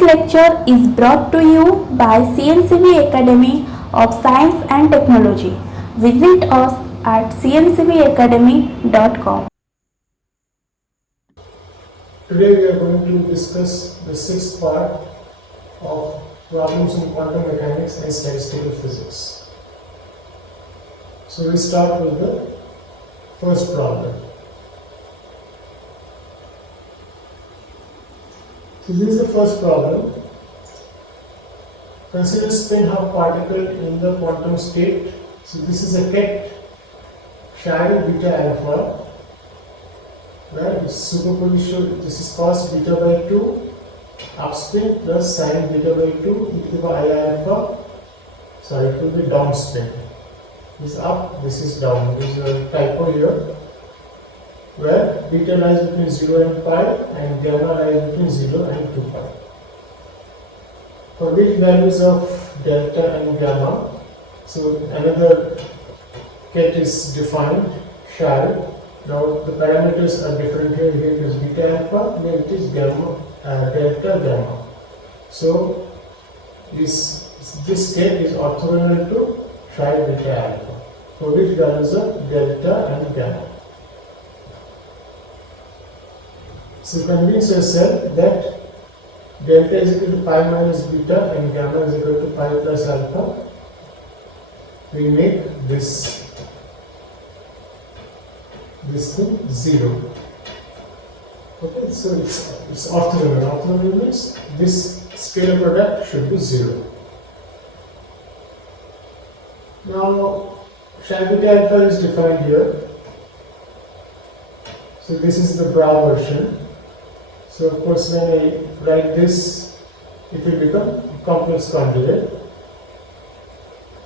This lecture is brought to you by CNCB Academy of Science and Technology. Visit us at cncbacademy.com. Today we are going to discuss the sixth part of problems in quantum mechanics and statistical physics. So we start with the first problem. So this is the first problem. Consider spin-half particle in the quantum state. So this is a ket psi beta alpha, where superposition, this is cos beta by 2 upspin plus sin beta by 2 e to the power I alpha. Sorry, it will be downspin. This is up, this is down. There is a typo here, where beta lies between 0 and pi and gamma lies between 0 and 2 pi. For which values of delta and gamma, so another ket is defined, psi. Now the parameters are different here. Here it is beta alpha, here it is gamma, delta gamma. So this ket is orthogonal to psi beta alpha, for which values of delta and gamma. So convince yourself that delta is equal to pi minus beta and gamma is equal to pi plus alpha. We make this thing 0. Okay, so it's orthogonal. Orthogonal means this scalar product should be 0. Now psi beta alpha is defined here. So this is the bra version. So of course when I write this, it will become complex conjugate.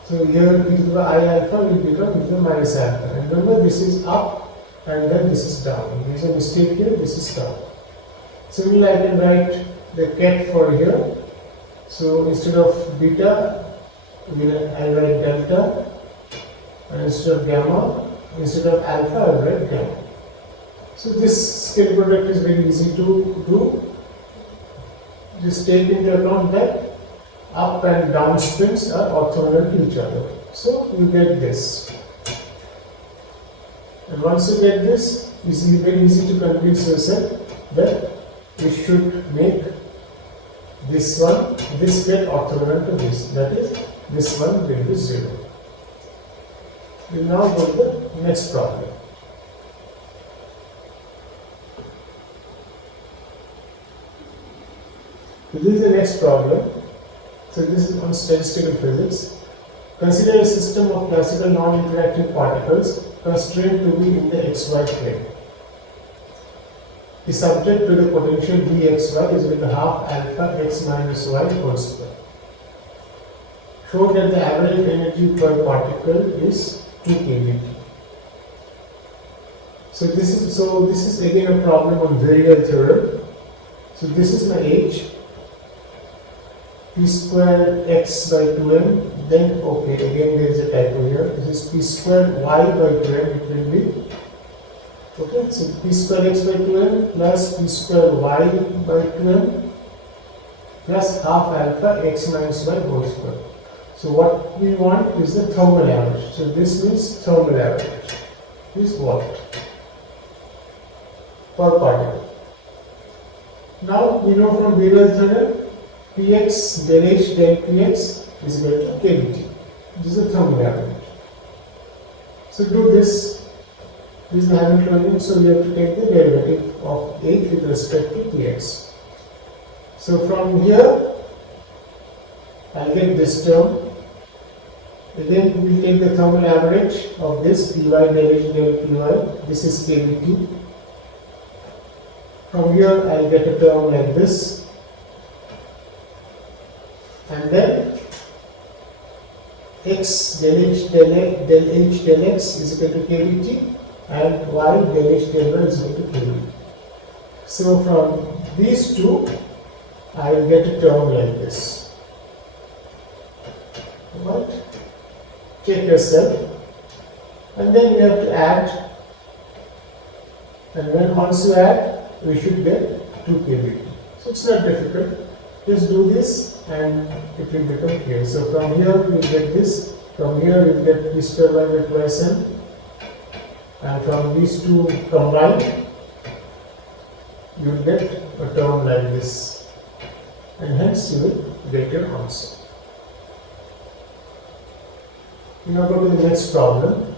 So here e to the I alpha will become e to the minus alpha. And remember, this is up and then this is down. There is a mistake here, this is down. Similarly, I can write the ket for here. So instead of beta, I write delta, and instead of gamma, instead of alpha, I write gamma. So this scalar product is very easy to do. Just take into account that up and down spins are orthogonal to each other. So you get this. And once you get this, it's very easy to convince yourself that we should make this ket orthogonal to this. That is, this one will be 0. We will now go to the next problem. So this is the next problem. So this is on statistical physics. Consider a system of classical non-interacting particles constrained to be in the xy plane. The subject to the potential dxy is with half alpha x minus y whole square. Show that the average energy per particle is 2 kV. So this is again a problem on virial theorem. So this is my h. P square x by 2m, then okay, again there is a typo here. This is p square y by 2m, it will be. Okay, so p square x by 2m plus p square y by 2m plus half alpha x minus y whole square. So what we want is the thermal average. So this means thermal average is what? Per particle. Now we know from virial theorem, Px del H del Px is equal to kVt. This is the thermal average. So do this. This is the Hamiltonian, so we have to take the derivative of H with respect to Px. So from here, I'll get this term. Again, we will take the thermal average of this Py del H del Py. This is kVt. From here, I'll get a term like this. And then x del h del x is equal to kVt and y del h del y is equal to kVt. So from these two, I will get a term like this. Right? Check yourself. And then you have to add. And when once you add, we should get 2 kVt. So it's not difficult. Just do this and it will become clear. So from here you get this, from here you get this divided by twice n, and from these two combined you will get a term like this, and hence you will get your answer. We now go to the next problem.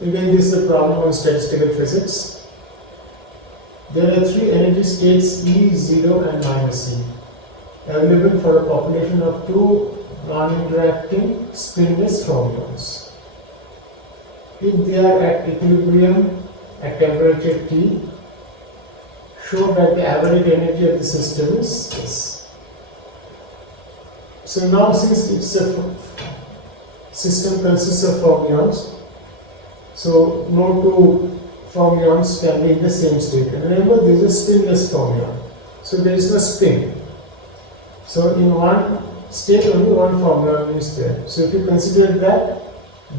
Again, this is a problem on statistical physics. There are three energy states E, 0 and minus E available for a population of two non-interacting spinless fermions. If they are at equilibrium at temperature T, show that the average energy of the system is this. So now, since it's a system consists of fermions, so no two fermions can be in the same state. And remember, there is a spinless fermion, so there is no spin. So in one state only one fermion is there. So if you consider that,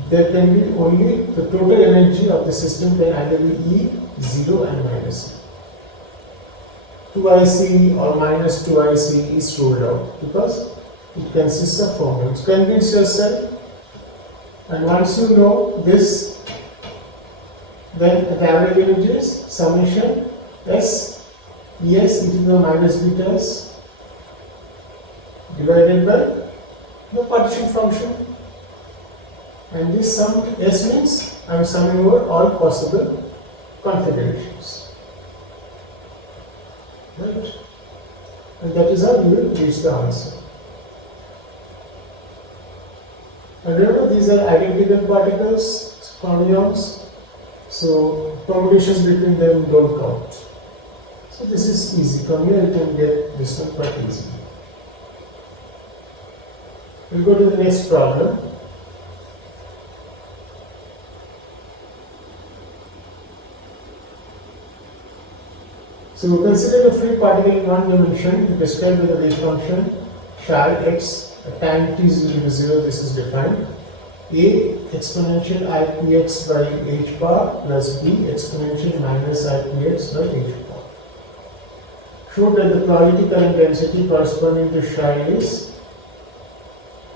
there can be only the total energy of the system can either be E, 0 and minus E. 2IC or minus 2IC is ruled out because it consists of fermions. Convince yourself, and once you know this, then the average energy is summation S Es e to the minus beta s divided by the partition function, and this sum S means I am summing over all possible configurations, right? And that is how you will reach the answer. And remember, these are identical particles, fermions, so permutations between them don't count. So this is easy. From here you can get this one quite easily. We'll go to the next problem. So consider a free particle in one dimension described with a wave function psi x at time t is equal to 0. This is defined. A exponential ipx by h bar plus b exponential minus ipx by h bar. Show that the probability current density corresponding to psi is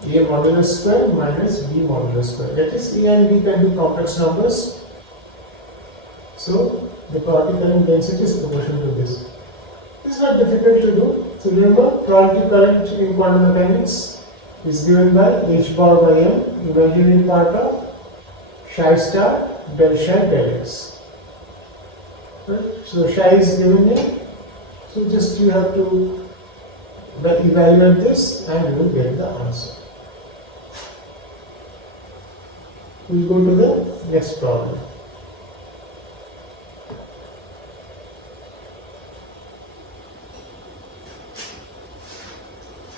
a modulus square minus b modulus square. That is, a and b can be complex numbers. So the probability current density is proportional to this. This is not difficult to do. So remember, probability current in quantum mechanics is given by h bar by m, imaginary part of psi star del psi del x. Right? So psi is given here. So just you have to evaluate this and you will get the answer. We will go to the next problem.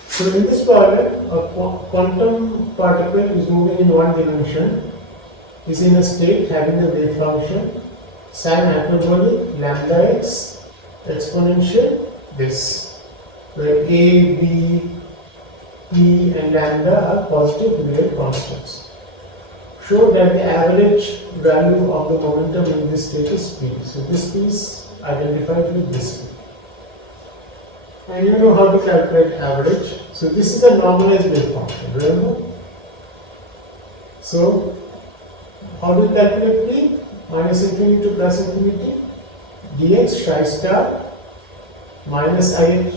So in this problem, a quantum particle is moving in one dimension, is in a state having a wave function sin hyperbolic lambda x exponential this, where a, b, e and lambda are positive real constants. Show that the average value of the momentum in this state is p. So this p is identified with this p. And you know how to calculate average. So this is a normalized wave function, remember? So how do you calculate p? Minus infinity to plus infinity dx psi star minus ih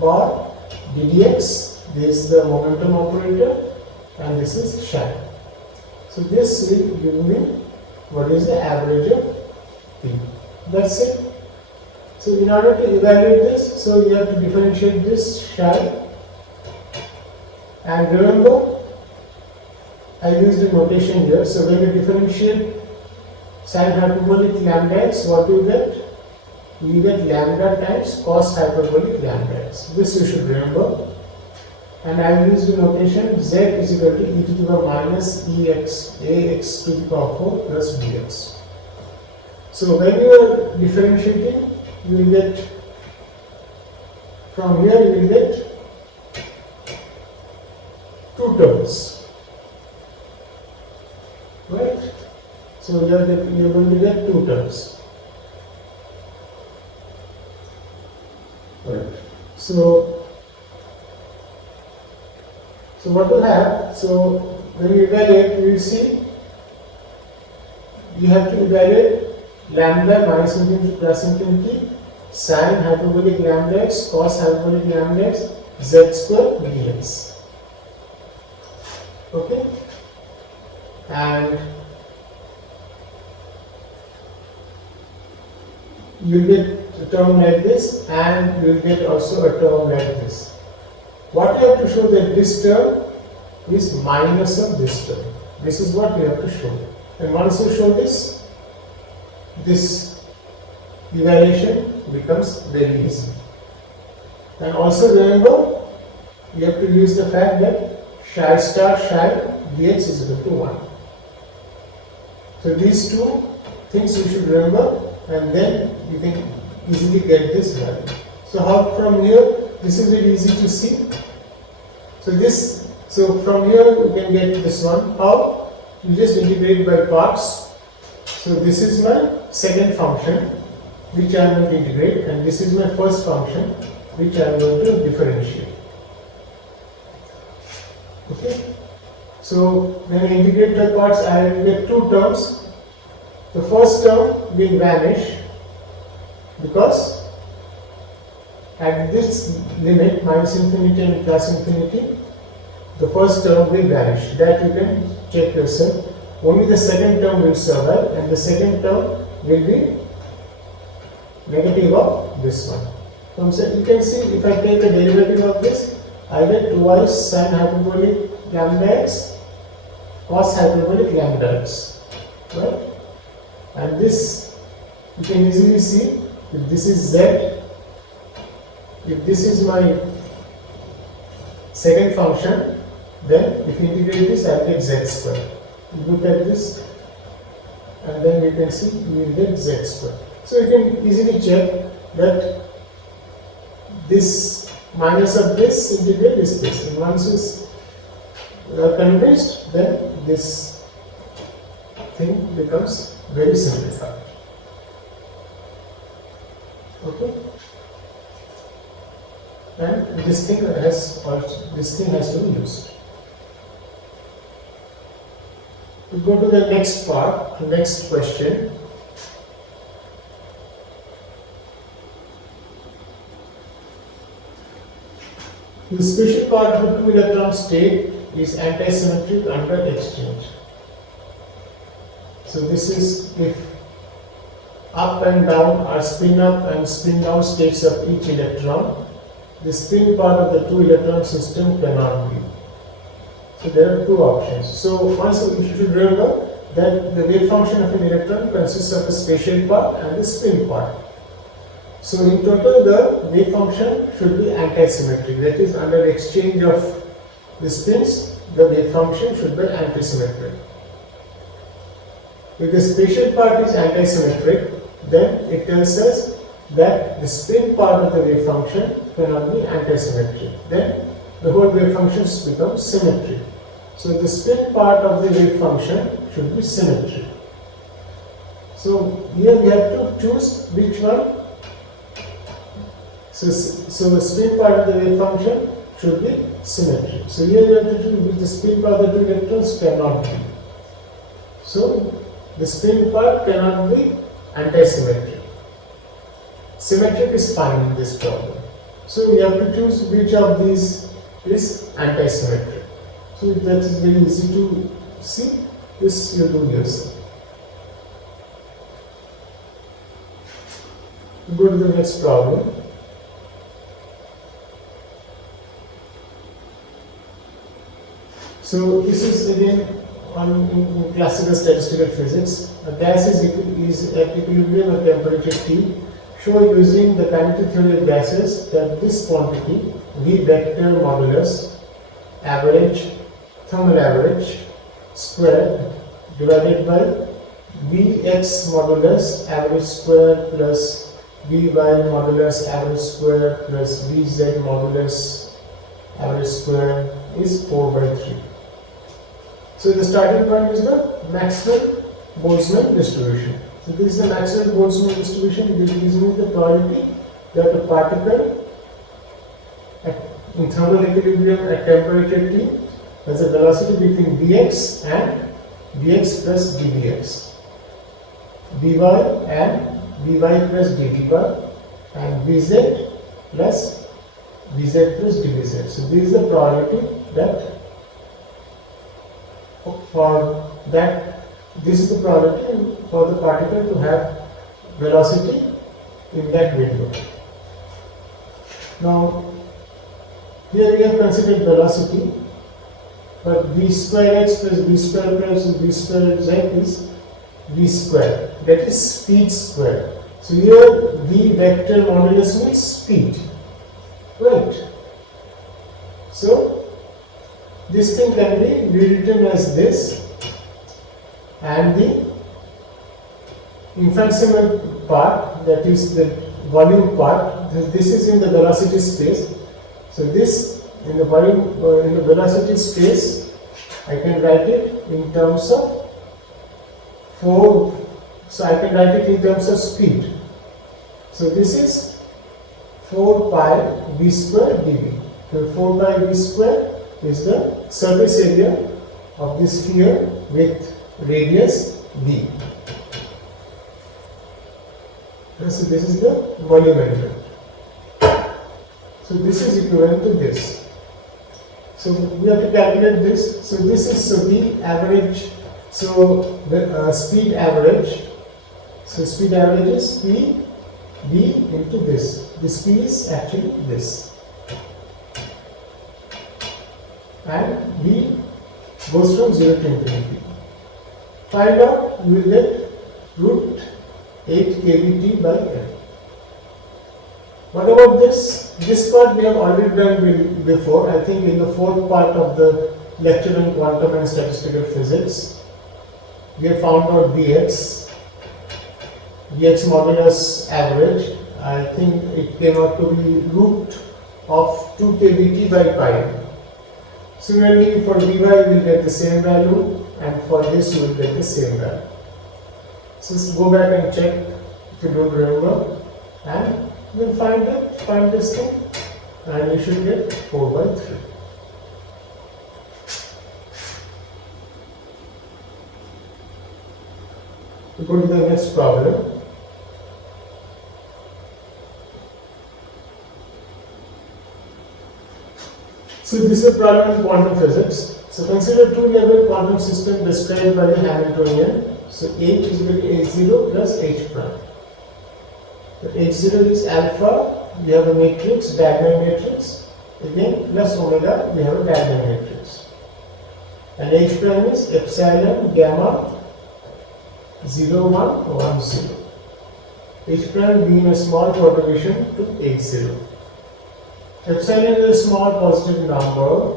bar ddx. This is the momentum operator and this is psi. So this will give me what is the average of p. That's it. So in order to evaluate this, so you have to differentiate this psi, and remember I used the notation here. So when you differentiate sin hyperbolic lambda x, what do you get? You get lambda times cos hyperbolic lambda x. This you should remember. And I have used the notation z is equal to e to the power minus ex, ax to the power 4 plus bx. So when you are differentiating, you will get, from here you will get two terms, right? So you are going to get two terms. So what we'll have, so when you evaluate, you will see you have to evaluate lambda minus infinity plus infinity, sine hyperbolic lambda x, cos hyperbolic lambda x, z square dx. Okay? And you will get a term like this, and you will get also a term like this. What you have to show that this term is minus of this term. This is what you have to show. And once you show this evaluation becomes very easy. And also remember, you have to use the fact that psi star psi dx is equal to 1. So these two things you should remember, and then you can easily get this value. So how from here, this is very easy to see. So from here you can get this one. How? You just integrate by parts. So this is my second function which I am going to integrate, and this is my first function which I am going to differentiate. Okay. So when I integrate by parts, I will get two terms. The first term will vanish because at this limit minus infinity and plus infinity, the first term will vanish. That you can check yourself. Only the second term will survive, and the second term will be negative of this one. So you can see, if I take a derivative of this, I get twice sine hyperbolic lambda x cos hyperbolic lambda x, right? And this you can easily see, if this is z, if this is my second function, then if you integrate this, I will get z square. You look at this, and then you can see you will get z square. So you can easily check that this minus of this integrate is this. And once you are convinced, then this thing becomes very simplified. Okay? And this thing has to be used. We go to the next part, next question. The special part of a two electron state is antisymmetric under exchange. So this is if up and down are spin up and spin down states of each electron, the spin part of the two electron system cannot be. So there are two options. So once you should remember that the wave function of an electron consists of the spatial part and the spin part. So in total the wave function should be antisymmetric, that is, under exchange of the spins the wave function should be antisymmetric. If the spatial part is antisymmetric, then it tells us that the spin part of the wave function cannot be antisymmetric. Then the whole wave function becomes symmetric. So the spin part of the wave function should be symmetric. So here we have to choose which one. So the spin part of the wave function should be symmetric. So here we have to choose which the spin part of the two electrons cannot be. So the spin part cannot be antisymmetric. Symmetric is fine in this problem. So we have to choose which of these is antisymmetric. So that is very easy to see. This you do yourself. Go to the next problem. So this is again in classical statistical physics. A gas is at equilibrium at temperature T. Show using the kinetic theory of gases that this quantity V vector modulus average, thermal average square divided by Vx modulus average square plus Vy modulus average square plus Vz modulus average square is 4 by 3. So the starting point is the Maxwell-Boltzmann distribution. So this is the Maxwell-Boltzmann distribution. It is using the probability that a particle in thermal equilibrium at temperature T, there is a velocity between Vx and Vx plus dVx, Vy and Vy plus dVy, and Vz plus Vz plus dVz. So this is the probability that this is the probability for the particle to have velocity in that window. Now, here we have considered velocity, but v square x plus v square plus v square z is v square, that is speed square. So here v vector modulus means speed, right? So this thing can be rewritten as this, and the infinitesimal part, that is the volume part, this is in the velocity space. So this in the volume in the velocity space, I can write it in terms of 4. So I can write it in terms of speed. So this is 4 pi v square dv. So 4 pi v square is the surface area of this sphere with radius v. So this is the volume element. So this is equivalent to this. So we have to calculate this. So this is V average. So the speed average. So speed average is P V into this. This P is actually this, and V goes from 0 to infinity. Find out, you will get root 8 kVt by L. What about this? This part we have already done before, I think in the 4th part of the lecture on quantum and statistical physics. We have found out Vx modulus average. I think it came out to be root of 2 kVt by pi. Similarly, for Vy we will get the same value, and for this you will get the same value. So just go back and check if you don't remember, and you will find this thing, and you should get 4 by 3. We go to the next problem. So this is a problem in quantum physics. So consider two-level quantum system described by the Hamiltonian. So H is equal to H0 plus H prime. So H0 is alpha, we have a matrix, diagonal matrix. Again, plus omega, we have a diagonal matrix. And H prime is epsilon, gamma, 0, 1, 1, 0. H prime being a small perturbation to H0. Epsilon is a small positive number,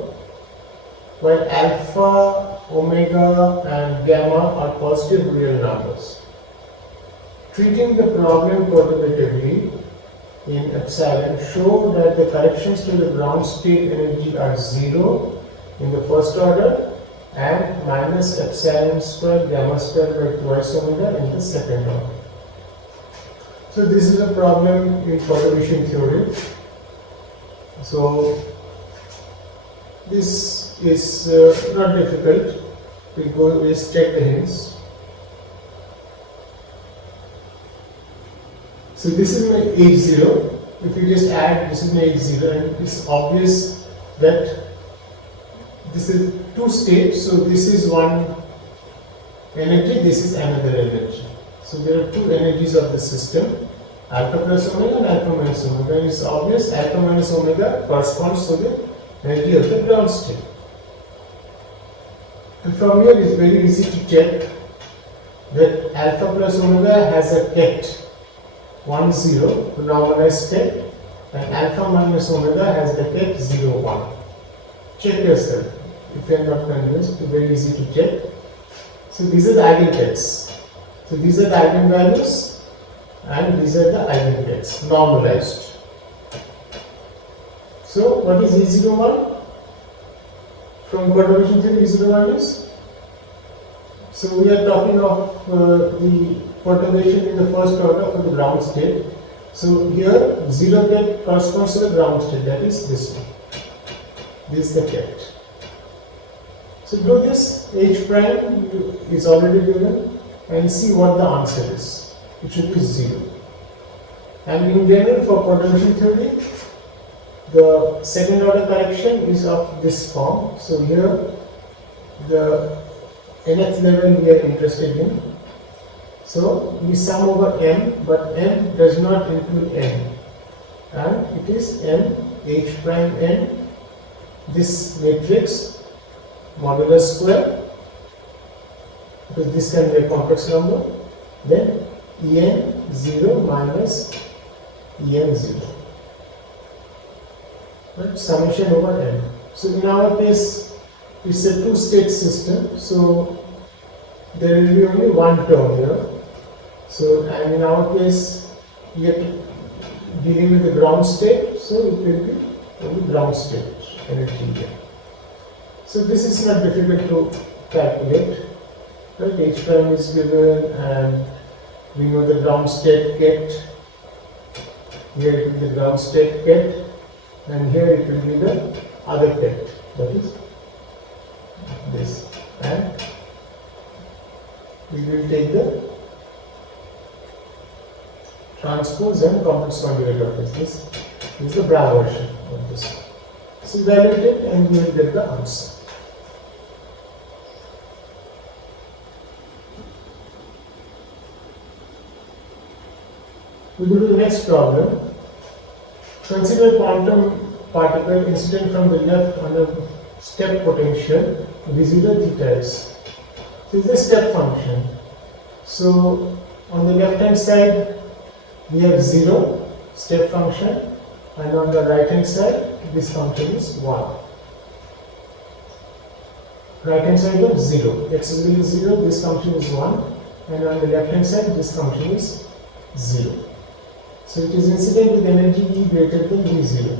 while alpha, omega and gamma are positive real numbers. Treating the problem perturbatively in epsilon show that the corrections to the ground state energy are 0 in the first order and minus epsilon square gamma square by twice omega in the second order. So this is a problem in perturbation theory. So this is not difficult. We just check the hints. So this is my H0. If you just add, this is my H0, and it's obvious that this is two states. So this is one energy, this is another energy. So there are two energies of the system, alpha plus omega and alpha minus omega. And it's obvious alpha minus omega corresponds to the energy of the ground state. And from here it's very easy to check that alpha plus omega has a ket 1, 0, the normalized ket, and alpha minus omega has the ket 0, 1. Check yourself. If you are not convinced, it's very easy to check. So these are the eigenkets. So these are the eigenvalues and these are the eigenkets, normalized. So what is E01? From perturbation theory, E01 is? So we are talking of the perturbation in the first order for the ground state. So here 0 ket corresponds to the ground state, that is this one. This is the ket. So do this. H prime is already given, and see what the answer is. It should be 0. And in general, for potential theory, the second order correction is of this form. So here the nth level we are interested in. So we sum over m, but m does not include n, and it is m h prime n, this matrix modulus square, because this can be a complex number, then en 0 minus en 0, right? Summation over n. So in our case, it's a two-state system, so there will be only one term here. So, and in our case, we are dealing with the ground state, so it will be only ground state energy here. So this is not difficult to calculate, right? H prime is given, and we know the ground state ket. Here it will be the ground state ket, and here it will be the other ket, that is this, and we will take the transpose and complex conjugate of this. This is the Bra version of this. So evaluate it and we will get the answer. We go to the next problem. Consider a quantum particle incident from the left on a step potential V0 theta s. This is a step function. So on the left hand side we have 0 step function, and on the right hand side this function is 1. Right hand side of 0, x is equal to 0, this function is 1, and on the left hand side this function is 0. So it is incident with energy E greater than V0.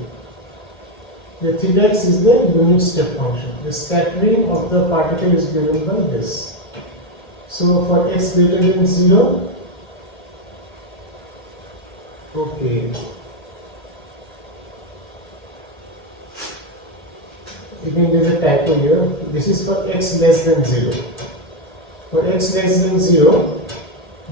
The theta x is the unit step function. The scattering of the particle is given by this. So for x greater than 0, okay, again there is a typo here. This is for x less than 0. For x less than 0,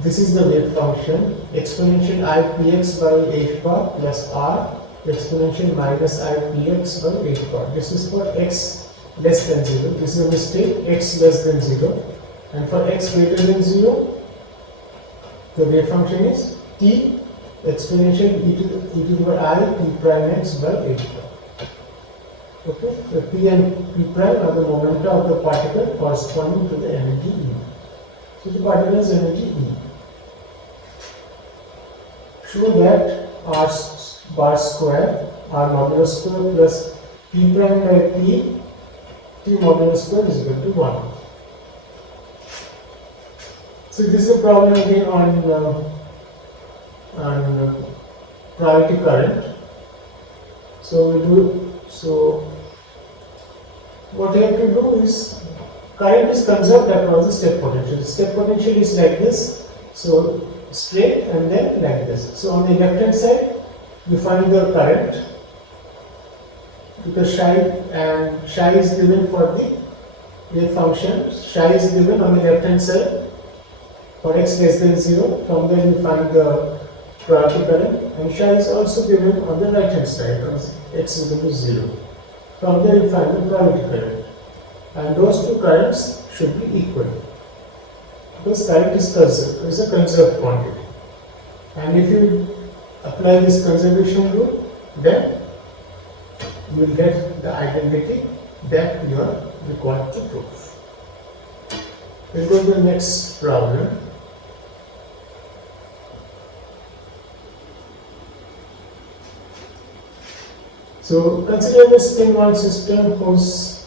this is the wave function exponential I px by h bar plus r exponential minus I px by h bar. This is for x less than 0. This is a mistake, x less than 0. And for x greater than 0, the wave function is t exponential e to the power I p prime x by h bar. Okay, so p and p prime are the momenta of the particle corresponding to the energy E. So the particle has energy E. Show that r bar square, r modulus square plus p prime by p, t modulus square is equal to 1. So this is a problem again on priority current. So what we have to do is, current is conserved across the step potential. Step potential is like this, so straight and then like this. So on the left hand side, you find the current, because psi is given for the wave function. Psi is given on the left hand side for x less than 0. From there you find the priority current, and psi is also given on the right hand side on x is equal to 0. From there you find the priority current, and those two currents should be equal, because current is a conserved quantity. And if you apply this conservation rule, then you will get the identity that you are required to prove. We'll go to the next problem. So consider the spin one system whose,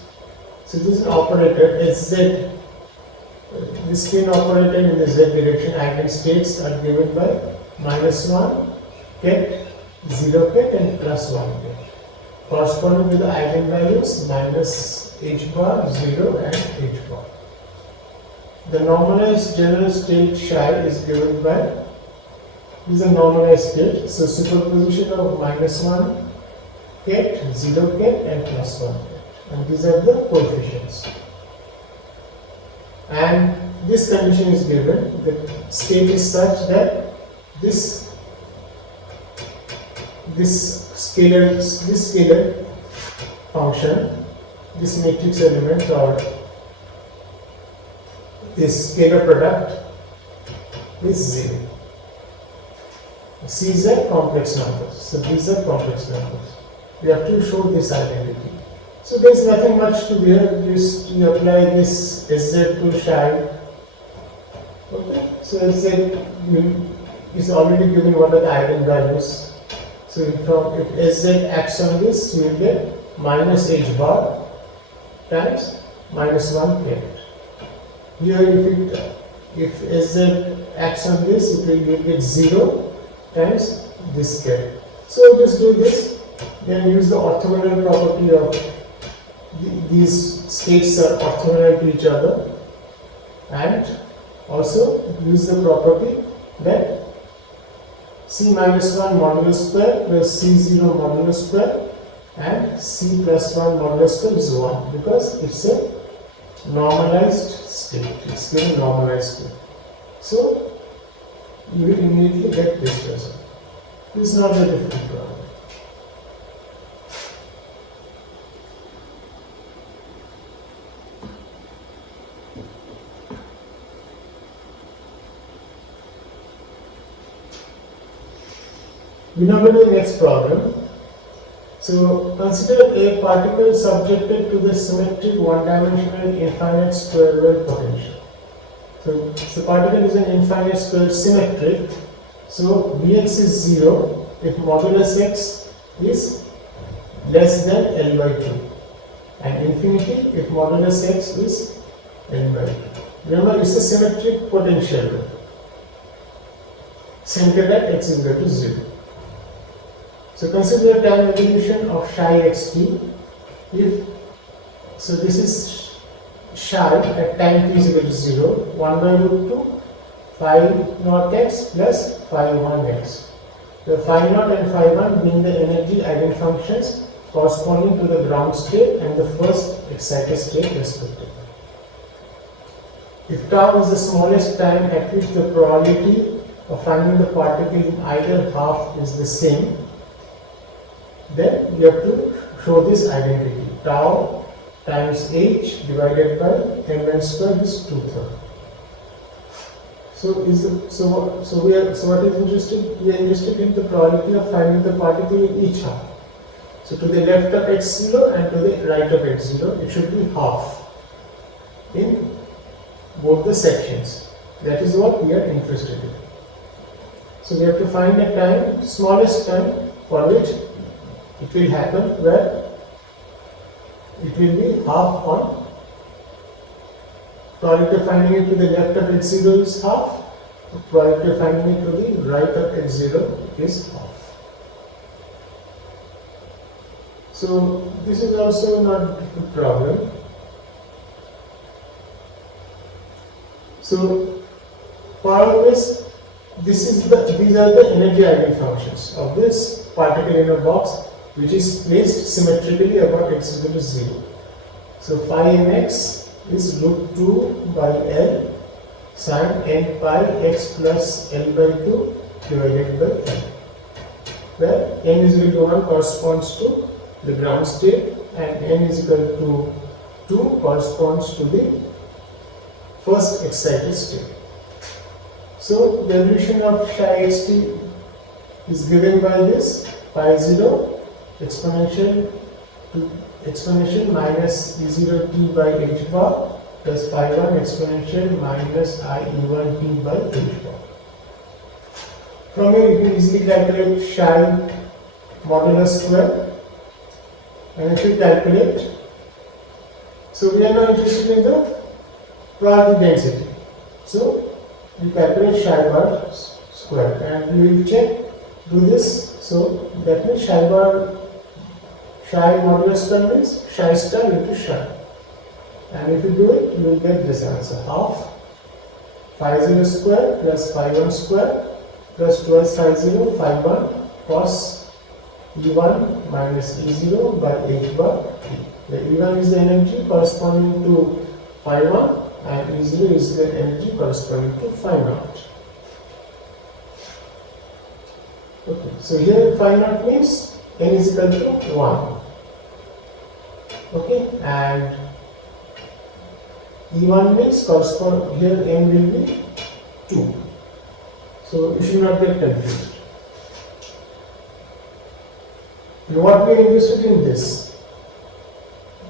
so this is an operator Sz. The spin operator in the z direction eigenstates are given by -1 ket, 0 ket and +1 ket, corresponding to the eigenvalues -h bar, 0 and h bar. The normalized general state psi is given by, this is a normalized state, so superposition of -1 ket, 0 ket and +1 ket. and these are the coefficients. And this condition is given, the state is such that this scalar function, this matrix element or this scalar product is 0. C is a complex number, so these are complex numbers. We have to show this identity. So there is nothing much to there, just you apply this Sz to psi. Okay, so Sz is already given what are the eigenvalues. So if Sz acts on this, you will get minus h bar times minus 1 k. Here if Sz acts on this, it will get 0 times this k. So just do this, then use the orthogonal property of these states are orthogonal to each other, and also use the property that c minus 1 modulo square plus c0 modulo square and c plus 1 modulo square is 1, because it's a normalized state. It's very normalized state. So you will immediately get this result. This is not a difficult problem. We now go to the next problem. So consider a particle subjected to the symmetric one-dimensional infinite square wave potential. So the particle is an infinite square symmetric. So Vx is 0 if modulus x is less than L by 2, and infinity if modulus x is L by 2. Remember, it's a symmetric potential wave centered at x is equal to 0. So consider time evolution of psi xt. So this is psi at time t is equal to 0, 1 by root 2 phi naught x plus phi 1 x. The phi naught and phi 1 being the energy eigenfunctions corresponding to the ground state and the first excited state respectively. If tau is the smallest time at which the probability of finding the particle in either half is the same, then you have to show this identity. Tau times h divided by mn square is 2/3. So what is interesting? We are interested in the probability of finding the particle in each half. So to the left of x0 and to the right of x0, it should be half in both the sections. That is what we are interested in. So we have to find a time, smallest time for which it will happen, where it will be half on. Probability of finding it to the left of x0 is half. Probability of finding it to the right of x0 is half. So this is also not a good problem. So for all this, these are the energy eigenfunctions of this particle in a box, which is placed symmetrically about x equal to 0. So phi mx is root 2 by L sin n pi x plus L by 2 divided by L, where n is equal to 1 corresponds to the ground state and n is equal to 2 corresponds to the first excited state. So the evolution of psi xt is given by this phi 0 exponential minus e0 t by h bar plus phi 1 exponential minus I e1 t by h bar. From here you can easily calculate psi modulus square, and if you calculate, so we are now interested in the probability density. So you calculate psi bar square and you will check, do this. So that means psi modulus square means psi star into psi. And if you do it, you will get this answer, half phi 0 square plus phi 1 square plus twice phi 0 phi 1 cos e1 minus e0 by h bar t. The E1 is the energy corresponding to phi 1 and E0 is the energy corresponding to phi 0. Okay, so here phi 0 means n is equal to 1. Okay, and E1 means correspond here n will be 2. So you should not get confused. Now what we are interested in this?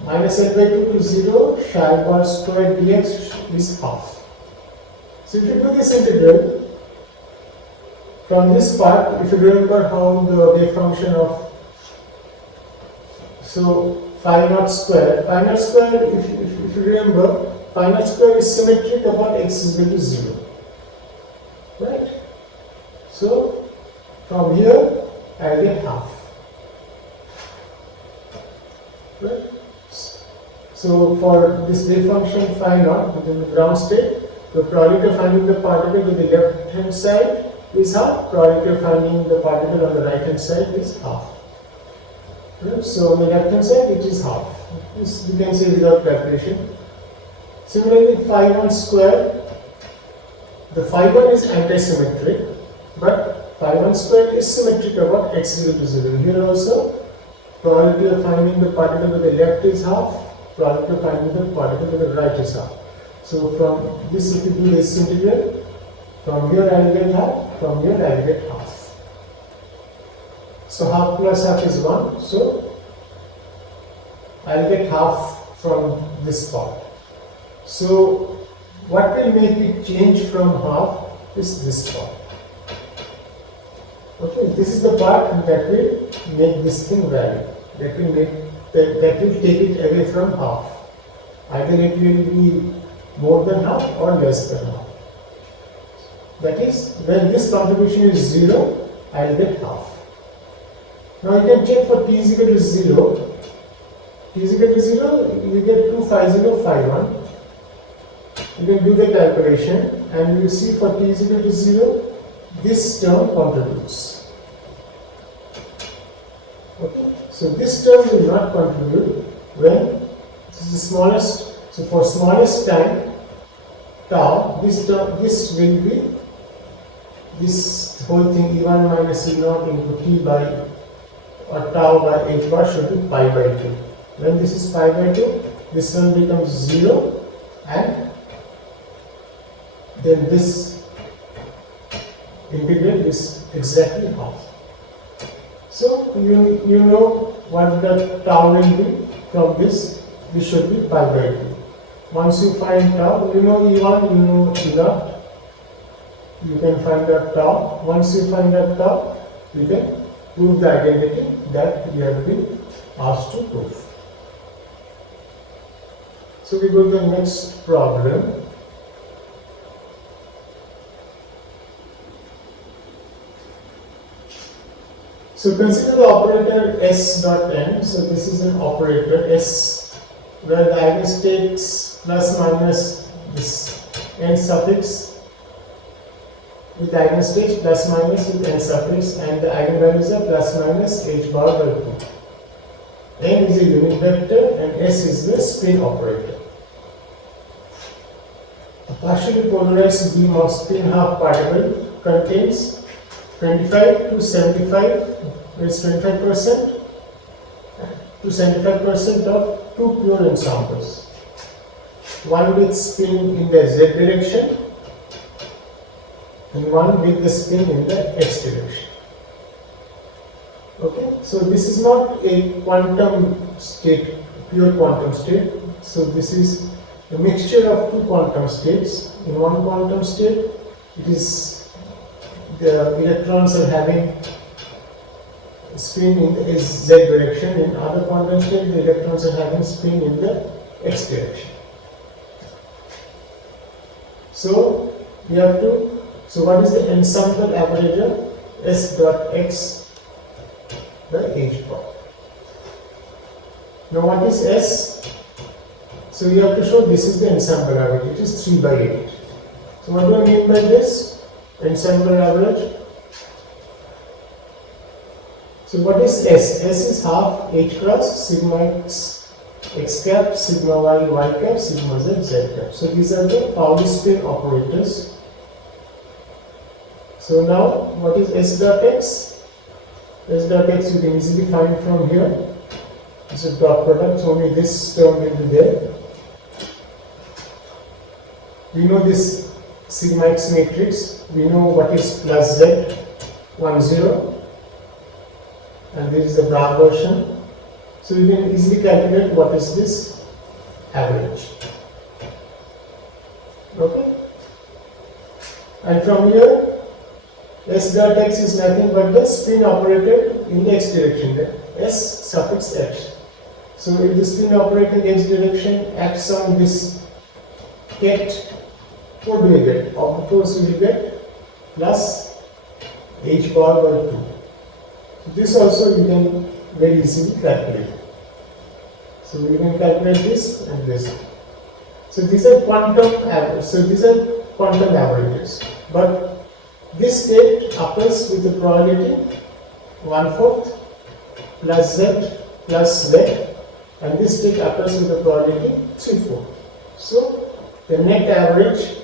Minus L by 2 to 0, psi bar square dx is half. So if you do this integral, from this part, if you remember how the wave function of, so phi naught square, if you remember, phi naught square is symmetric about x is equal to 0. Right? So from here, I will get half. Right? So for this wave function phi naught within the ground state, the probability of finding the particle to the left hand side is half, probability of finding the particle on the right hand side is half. Right? So on the left hand side it is half. This we can say without calculation. Similarly, phi 1 square, the phi 1 is anti-symmetric, but phi 1 square is symmetric about x equal to 0. Here also, probability of finding the particle to the left is half, probability of finding the particle to the right is half. So from this, if you do this integral, from here I will get half, from here I will get half. So half plus half is 1, so I will get half from this part. So what will make it change from half is this part. Okay, this is the part that will make this thing valid. That will take it away from half. Either it will be more than half or less than half. That is, when this contribution is 0, I will get half. Now you can check for t is equal to 0. T is equal to 0, you get 2 phi 0 phi 1. You can do the calculation and you will see for t is equal to 0, this term contributes. Okay, so this term will not contribute when this is the smallest. So for smallest time tau, this term, this will be this whole thing E1 minus E0 into t by or tau by h bar should be pi by 2. When this is pi by 2, this one becomes 0 and then this integral is exactly half. So you know what the tau will be from this. This should be pi by 2. Once you find tau, you know E1, you know E0. You can find that tau. Once you find that tau, you can prove the identity that you have been asked to prove. So we go to the next problem. So consider the operator S dot n. So this is an operator S where the eigenstates plus minus this n suffix with eigenstates plus minus with n suffix and the eigenvalues are plus minus h bar by 2. N is a unit vector and S is the spin operator. A partially polarized beam of spin half particle contains 25 to 75, is 25% to 75% of two pure ensembles. One with spin in the z direction and one with the spin in the x direction. Okay, so this is not a quantum state, pure quantum state. So this is a mixture of two quantum states. In one quantum state, it is the electrons are having spin in the z direction. In other quantum state, the electrons are having spin in the x direction. So we have to. So what is the ensemble average S dot x by h bar? Now what is S? So you have to show this is the ensemble average. It is 3 by 8. So what do I mean by this? Ensemble average. So what is S? S is half h cross sigma x x cap, sigma y cap, sigma z cap. So these are the Pauli spin operators. So now what is S dot x? S dot x you can easily find from here. It's a dot product, so only this term will be there. We know this sigma x matrix. We know what is plus z 1 0, and this is the Bragg version. So you can easily calculate what is this average. Okay, and from here S dot x is nothing but the spin operated in the x direction, S suffix x. So if the spin operated in x direction acts on this ket, what do we get? Of course we will get plus h bar by 2. So this also you can very easily calculate. So we can calculate this and this. So these are quantum average. So these are quantum averages. But this state occurs with the probability 1/4 plus z plus z, and this state occurs with the probability 3/4. So the net average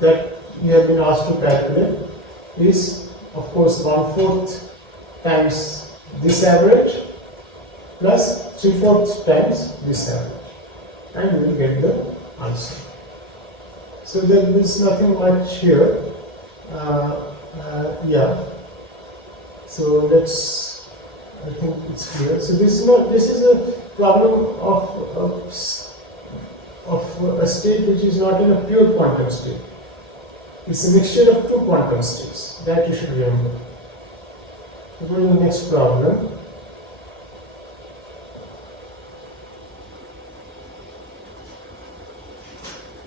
that you have been asked to calculate is, of course, 1/4 times this average plus 3/4 times this average, and you will get the answer. So there is nothing much here. Yeah. So I think it's clear. So this is a problem of a state which is not in a pure quantum state. It's a mixture of two quantum states. That you should remember. We go to the next problem.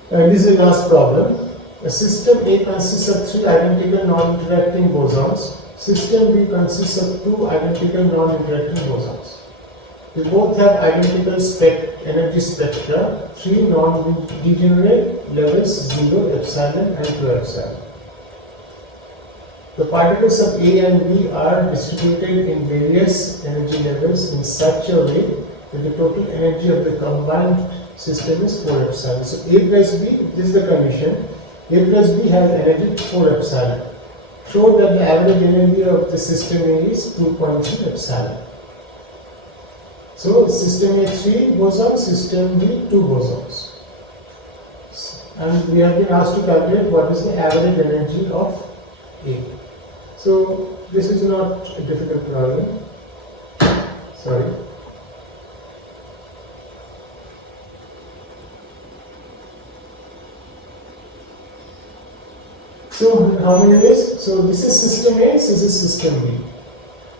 This is the last problem. A system A consists of 3 identical non-interacting bosons. System B consists of 2 identical non-interacting bosons. They both have identical energy spectra, 3 non-degenerate levels 0, epsilon and 2 epsilon. The particles of A and B are distributed in various energy levels in such a way that the total energy of the combined system is 4 epsilon. So A plus B, this is the condition. A plus B has energy 4 epsilon. Show that the average energy of the system A is 2.3 epsilon. So system A 3 bosons, system B 2 bosons. And we have been asked to calculate what is the average energy of A. So this is not a difficult problem. Sorry. So how many ways? So this is system A, this is system B.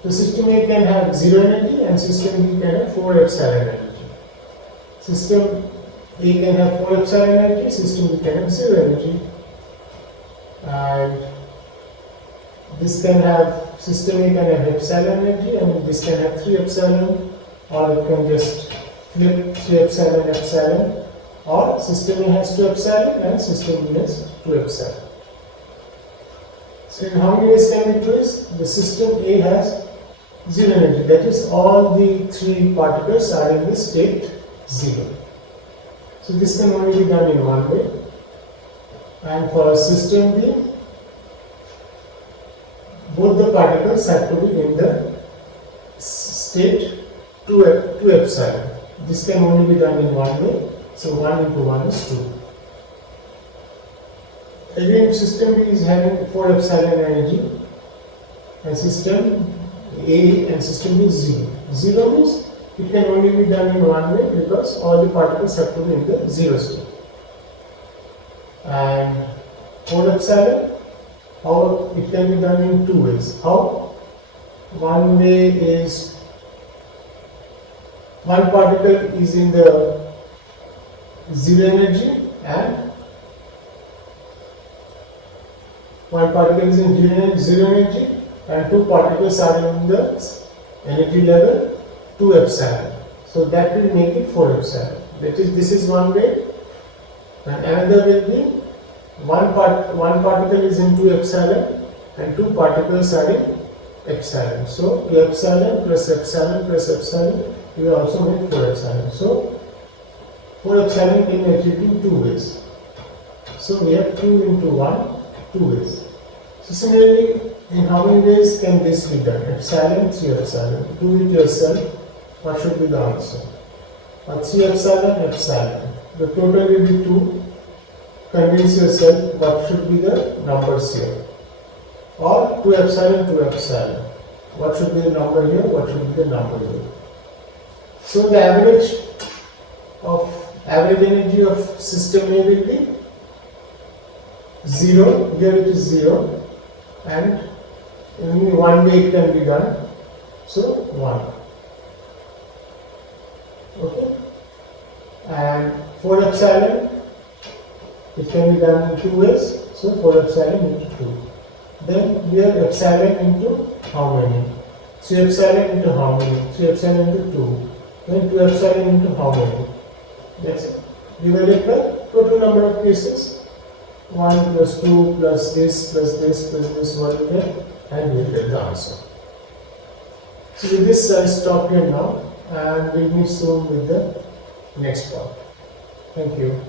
So system A can have 0 energy and system B can have 4 epsilon energy. System A can have 4 epsilon energy, system B can have 0 energy. And this can have, system A can have epsilon energy and this can have 3 epsilon, or it can just flip 3 epsilon epsilon, or system A has 2 epsilon and system B has 2 epsilon. So in how many ways can we do this? The system A has 0 energy, that is all the 3 particles are in the state 0. So this can only be done in one way. And for system B, both the particles have to be in the state 2 epsilon. This can only be done in one way. So 1 into 1 is 2. Again, system B is having 4 epsilon energy, and system A and system B is 0. 0 means it can only be done in one way because all the particles have to be in the 0 state. And 4 epsilon, how it can be done in 2 ways. How? One way is one particle is in the 0 energy and one particle is in 0 energy and 2 particles are in the energy level 2 epsilon. So that will make it 4 epsilon. That is, this is one way, and another will be one particle is in 2 epsilon and 2 particles are in epsilon. So epsilon plus epsilon plus epsilon we also make 4 epsilon. So 4 epsilon can be achieved in 2 ways. So we have 2 into 1, 2 ways. So similarly, in how many ways can this be done? Epsilon, 3 epsilon. Do it yourself. What should be the answer? 3 epsilon, epsilon. The total will be 2. Convince yourself what should be the numbers here. Or 2 epsilon, 2 epsilon. What should be the number here? What should be the number here? So the average energy of system A will be 0. Here it is 0, and in one way it can be done. So 1. Okay. And 4 epsilon, it can be done in 2 ways. So 4 epsilon into 2. Then here epsilon into how many? 3 epsilon into how many? 3 epsilon into 2. Then 2 epsilon into how many? That's it. Divided by total number of cases. 1 plus 2 plus this plus this plus this, what you get, and you will get the answer. So with this I'll stop here now, and we'll meet soon with the next part. Thank you.